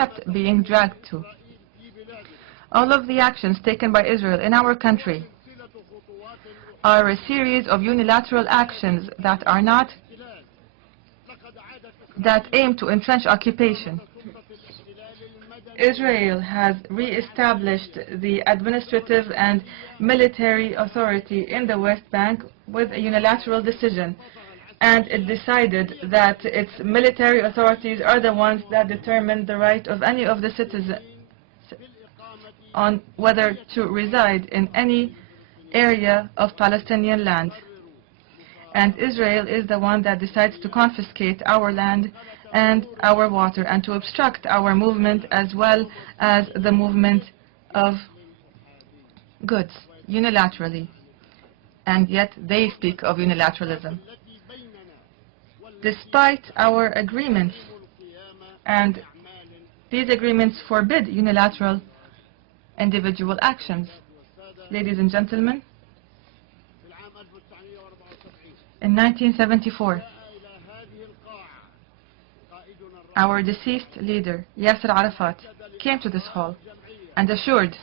accept being dragged to. All of the actions taken by Israel in our country are a series of unilateral actions that aim to entrench occupation. Israel has re-established the administrative and military authority in the West Bank with a unilateral decision, and it decided that its military authorities are the ones that determine the right of any of the citizens on whether to reside in any area of Palestinian land. And Israel is the one that decides to confiscate our land and our water and to obstruct our movement as well as the movement of goods unilaterally. And yet they speak of unilateralism. Despite our agreements, and these agreements forbid unilateral individual actions. Ladies and gentlemen, in 1974, our deceased leader, Yasser Arafat, came to this hall and assured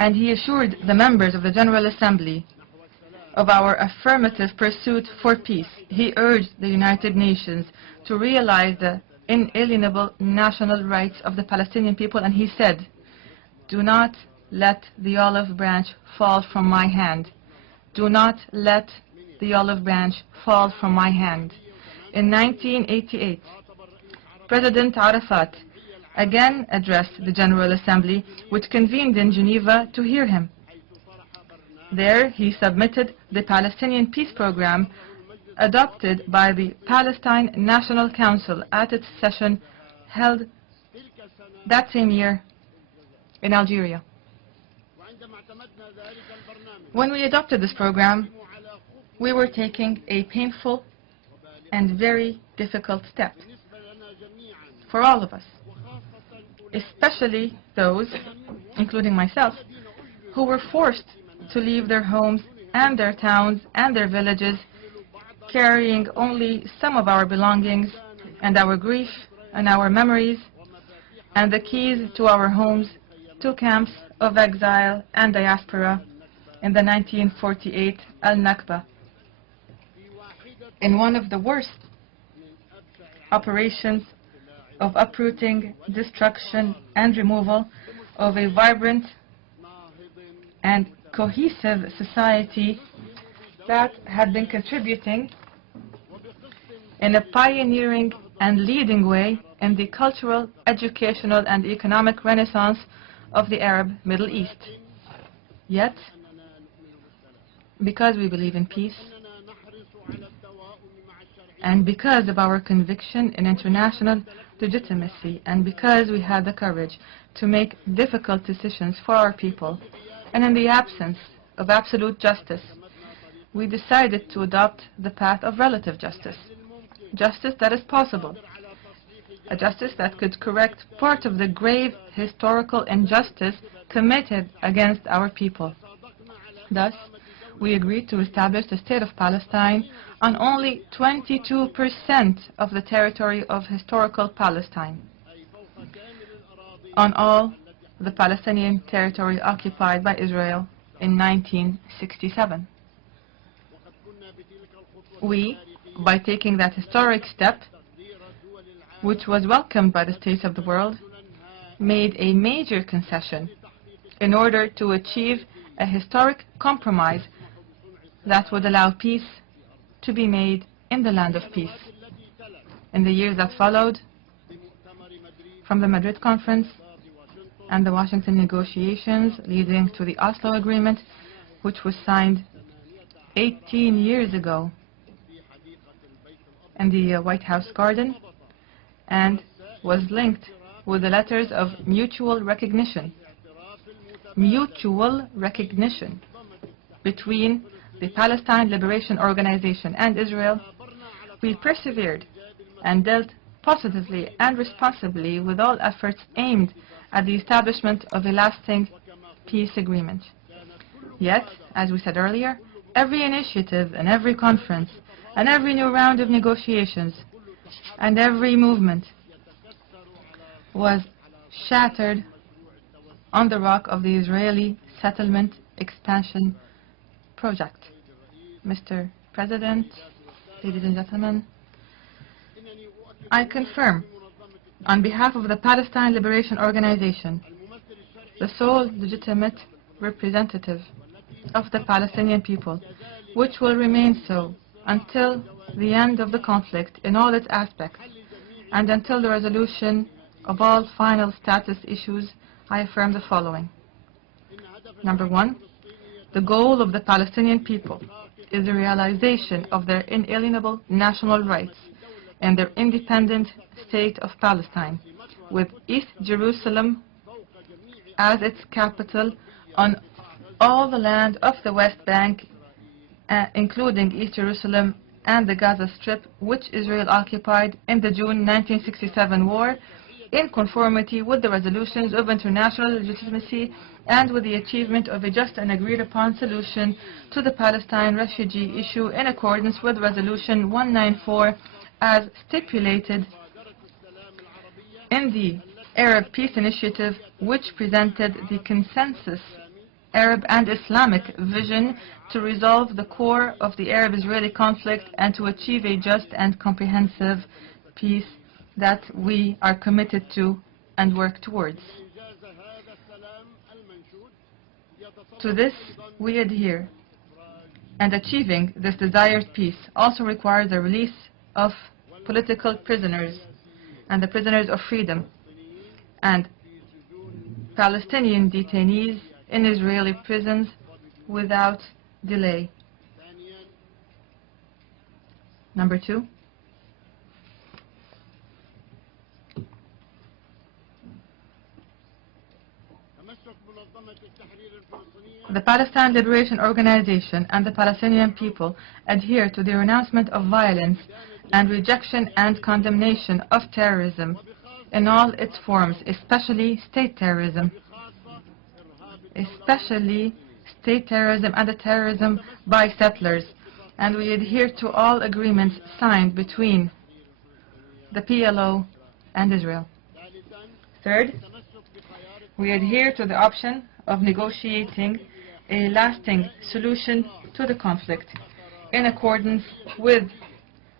and he assured the members of the General Assembly of our affirmative pursuit for peace. He urged the United Nations to realize the inalienable national rights of the Palestinian people, and he said, "Do not let the olive branch fall from my hand. Do not let the olive branch fall from my hand." In 1988, President Arafat again addressed the General Assembly, which convened in Geneva to hear him. There, he submitted the Palestinian Peace Program adopted by the Palestine National Council at its session held that same year in Algeria. When we adopted this program, we were taking a painful and very difficult step for all of us, especially those, including myself, who were forced to leave their homes and their towns and their villages, carrying only some of our belongings and our grief and our memories and the keys to our homes to camps of exile and diaspora in the 1948 Al-Nakba. In one of the worst operations of uprooting, destruction, and removal of a vibrant and cohesive society that had been contributing in a pioneering and leading way in the cultural, educational, and economic renaissance of the Arab Middle East. Yet, because we believe in peace, and because of our conviction in international legitimacy, and because we had the courage to make difficult decisions for our people, and in the absence of absolute justice, we decided to adopt the path of relative justice. Justice that is possible. A justice that could correct part of the grave historical injustice committed against our people. Thus, we agreed to establish the State of Palestine on only 22% of the territory of historical Palestine, on all the Palestinian territory occupied by Israel in 1967. We, by taking that historic step, which was welcomed by the states of the world, made a major concession in order to achieve a historic compromise that would allow peace to be made in the land of peace. In the years that followed, from the Madrid Conference and the Washington negotiations leading to the Oslo Agreement, which was signed 18 years ago in the White House garden and was linked with the letters of mutual recognition between the Palestine Liberation Organization and Israel, we persevered and dealt positively and responsibly with all efforts aimed at the establishment of a lasting peace agreement. Yet, as we said earlier, every initiative and every conference and every new round of negotiations and every movement was shattered on the rock of the Israeli settlement expansion project. Mr. President, ladies and gentlemen, I confirm on behalf of the Palestine Liberation Organization, the sole legitimate representative of the Palestinian people, which will remain so until the end of the conflict in all its aspects and until the resolution of all final status issues, I affirm the following. Number one, the goal of the Palestinian people is the realization of their inalienable national rights and their independent state of Palestine, with East Jerusalem as its capital on all the land of the West Bank, including East Jerusalem and the Gaza Strip, which Israel occupied in the June 1967 war, in conformity with the resolutions of international legitimacy and with the achievement of a just and agreed-upon solution to the Palestine refugee issue in accordance with Resolution 194 as stipulated in the Arab Peace Initiative, which presented the consensus Arab and Islamic vision to resolve the core of the Arab-Israeli conflict and to achieve a just and comprehensive peace that we are committed to and work towards. To this we adhere, and achieving this desired peace also requires the release of political prisoners and the prisoners of freedom and Palestinian detainees in Israeli prisons without delay. Number two, the Palestine Liberation Organization and the Palestinian people adhere to the renouncement of violence and rejection and condemnation of terrorism in all its forms, especially state terrorism and the terrorism by settlers, and we adhere to all agreements signed between the PLO and Israel. Third, we adhere to the option of negotiating a lasting solution to the conflict in accordance with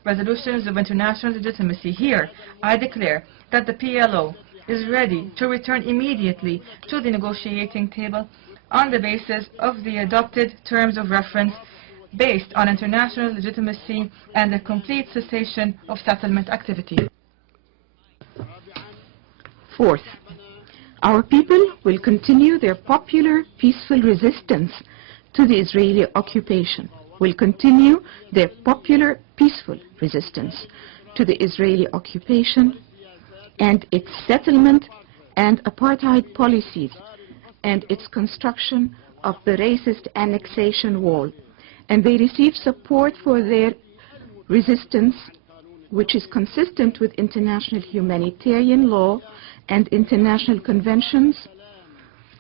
resolutions of international legitimacy. Here, I declare that the PLO is ready to return immediately to the negotiating table on the basis of the adopted terms of reference based on international legitimacy and a complete cessation of settlement activity. Fourth, our people will continue their popular peaceful resistance to the Israeli occupation, will continue their popular peaceful resistance to the Israeli occupation and its settlement and apartheid policies and its construction of the racist annexation wall. And they receive support for their resistance, which is consistent with international humanitarian law and international conventions,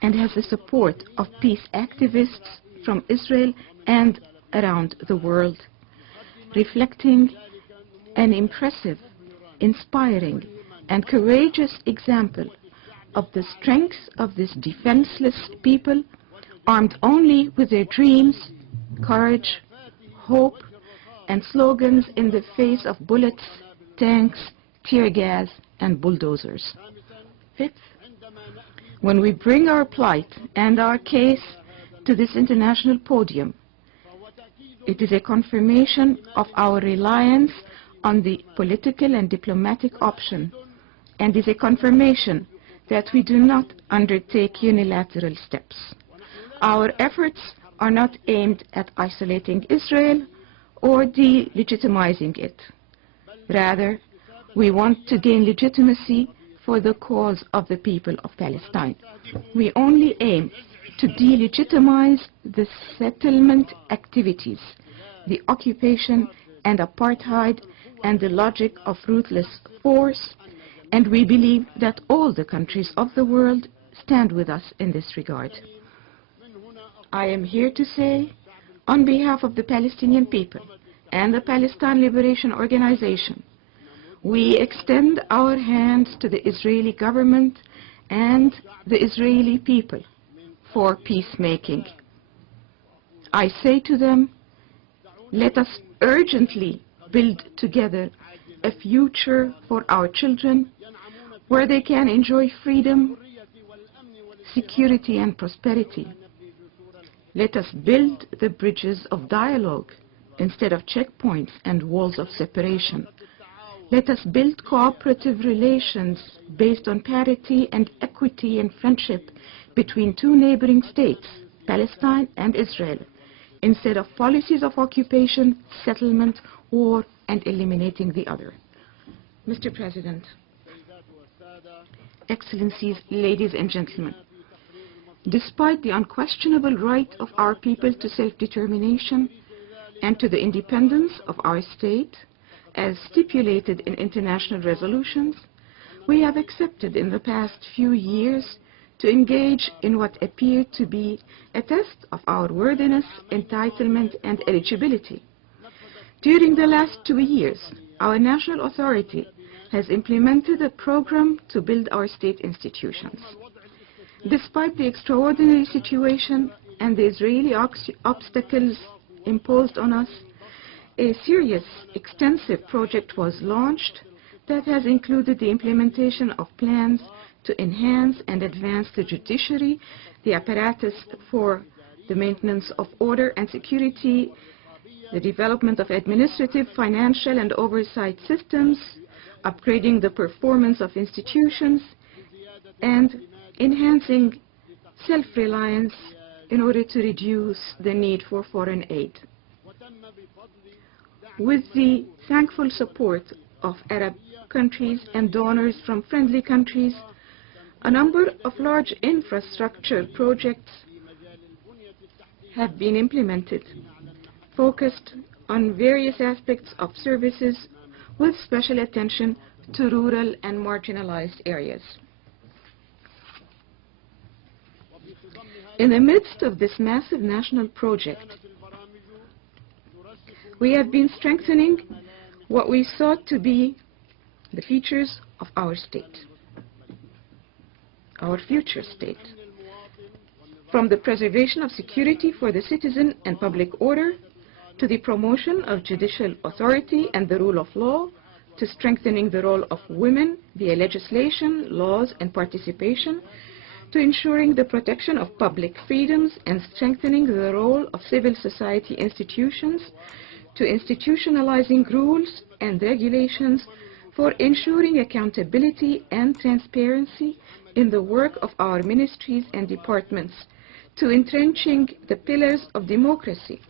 and has the support of peace activists from Israel and around the world, reflecting an impressive, inspiring, and courageous example of the strength of this defenseless people, armed only with their dreams, courage, hope, and slogans in the face of bullets, tanks, tear gas, and bulldozers. Fifth, when we bring our plight and our case to this international podium, it is a confirmation of our reliance on the political and diplomatic option, and is a confirmation that we do not undertake unilateral steps. Our efforts are not aimed at isolating Israel or delegitimizing it. Rather, we want to gain legitimacy for the cause of the people of Palestine. We only aim to delegitimize the settlement activities, the occupation and apartheid and the logic of ruthless force, and we believe that all the countries of the world stand with us in this regard. I am here to say, on behalf of the Palestinian people and the Palestine Liberation Organization, we extend our hands to the Israeli government and the Israeli people for peacemaking. I say to them, let us urgently build together a future for our children where they can enjoy freedom, security, and prosperity. Let us build the bridges of dialogue instead of checkpoints and walls of separation. Let us build cooperative relations based on parity and equity and friendship between two neighboring states, Palestine and Israel, instead of policies of occupation, settlement, war, and eliminating the other. Mr. President, Excellencies, ladies and gentlemen, despite the unquestionable right of our people to self-determination and to the independence of our state, as stipulated in international resolutions, we have accepted in the past few years to engage in what appeared to be a test of our worthiness, entitlement, and eligibility. During the last 2 years, our national authority has implemented a program to build our state institutions. Despite the extraordinary situation and the Israeli obstacles imposed on us, a serious, extensive project was launched that has included the implementation of plans to enhance and advance the judiciary, the apparatus for the maintenance of order and security, the development of administrative, financial, and oversight systems, upgrading the performance of institutions, and enhancing self-reliance in order to reduce the need for foreign aid. With the thankful support of Arab countries and donors from friendly countries, a number of large infrastructure projects have been implemented, focused on various aspects of services with special attention to rural and marginalized areas. In the midst of this massive national project, we have been strengthening what we thought to be the features of our state, our future state. From the preservation of security for the citizen and public order, to the promotion of judicial authority and the rule of law, to strengthening the role of women via legislation, laws, and participation, to ensuring the protection of public freedoms and strengthening the role of civil society institutions, to institutionalizing rules and regulations for ensuring accountability and transparency in the work of our ministries and departments, to entrenching the pillars of democracy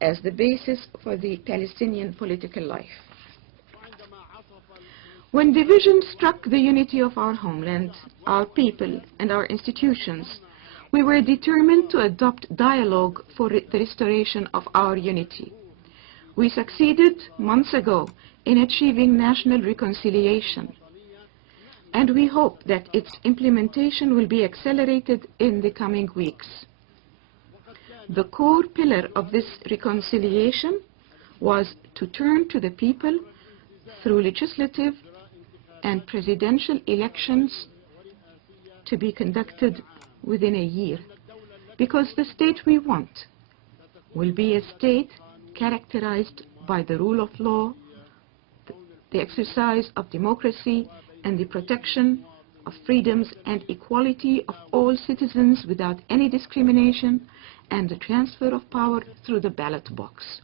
as the basis for the Palestinian political life. When division struck the unity of our homeland, our people, and our institutions, we were determined to adopt dialogue for the restoration of our unity. We succeeded months ago in achieving national reconciliation, and we hope that its implementation will be accelerated in the coming weeks. The core pillar of this reconciliation was to turn to the people through legislative and presidential elections to be conducted within a year, because the state we want will be a state characterized by the rule of law, the exercise of democracy, and the protection of freedoms and equality of all citizens without any discrimination, and the transfer of power through the ballot box.